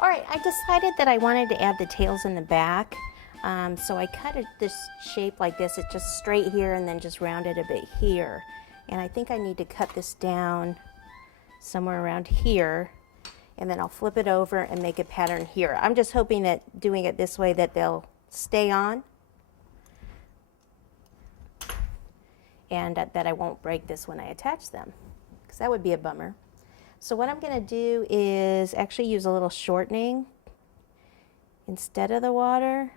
All right, I decided that I wanted to add the tails in the back. So I cut it this shape like this. It's just straight here and then just rounded a bit here. And I think I need to cut this down somewhere around here. And then I'll flip it over and make a pattern here. I'm just hoping that doing it this way that they'll stay on. And that I won't break this when I attach them, because that would be a bummer. So what I'm going to do is actually use a little shortening instead of the water,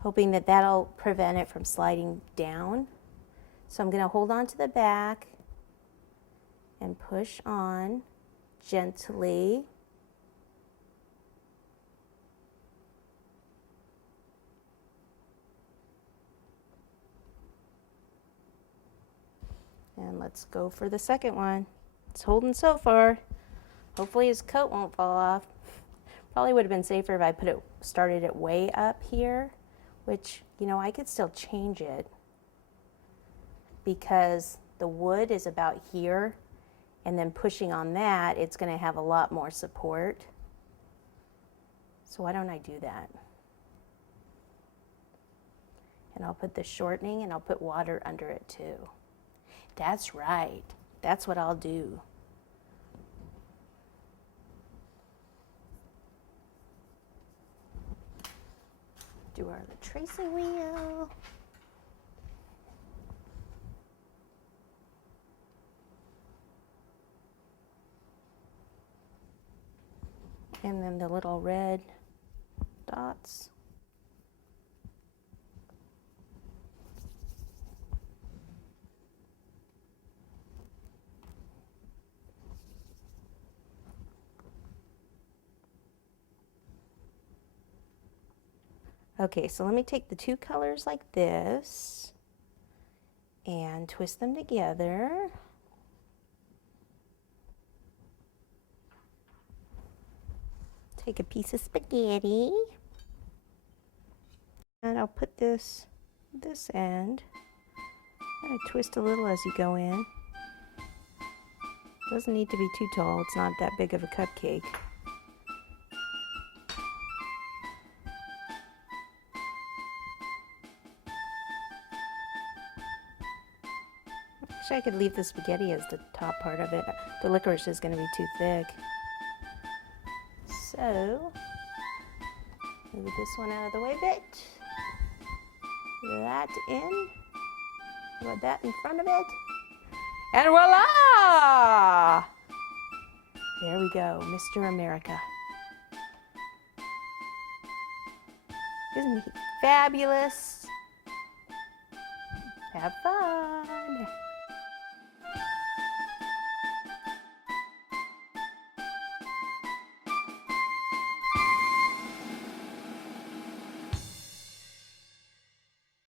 hoping that that'll prevent it from sliding down. So I'm going to hold on to the back and push on gently. And let's go for the second one. It's holding so far. Hopefully his coat won't fall off. Probably would have been safer if I started it way up here, which, you know, I could still change it because the wood is about here, and then pushing on that, it's going to have a lot more support. So why don't I do that? And I'll put the shortening and I'll put water under it too. That's right. That's what I'll do. Do our tracing wheel. And then the little red dots. Okay, so let me take the two colors like this and twist them together. Take a piece of spaghetti and I'll put this end. Kind of twist a little as you go in. Doesn't need to be too tall, it's not that big of a cupcake. Actually, I could leave the spaghetti as the top part of it. The licorice is going to be too thick. So, move this one out of the way a bit. That in. Put that in front of it. And voila! There we go, Mr. America. Isn't he fabulous? Have fun.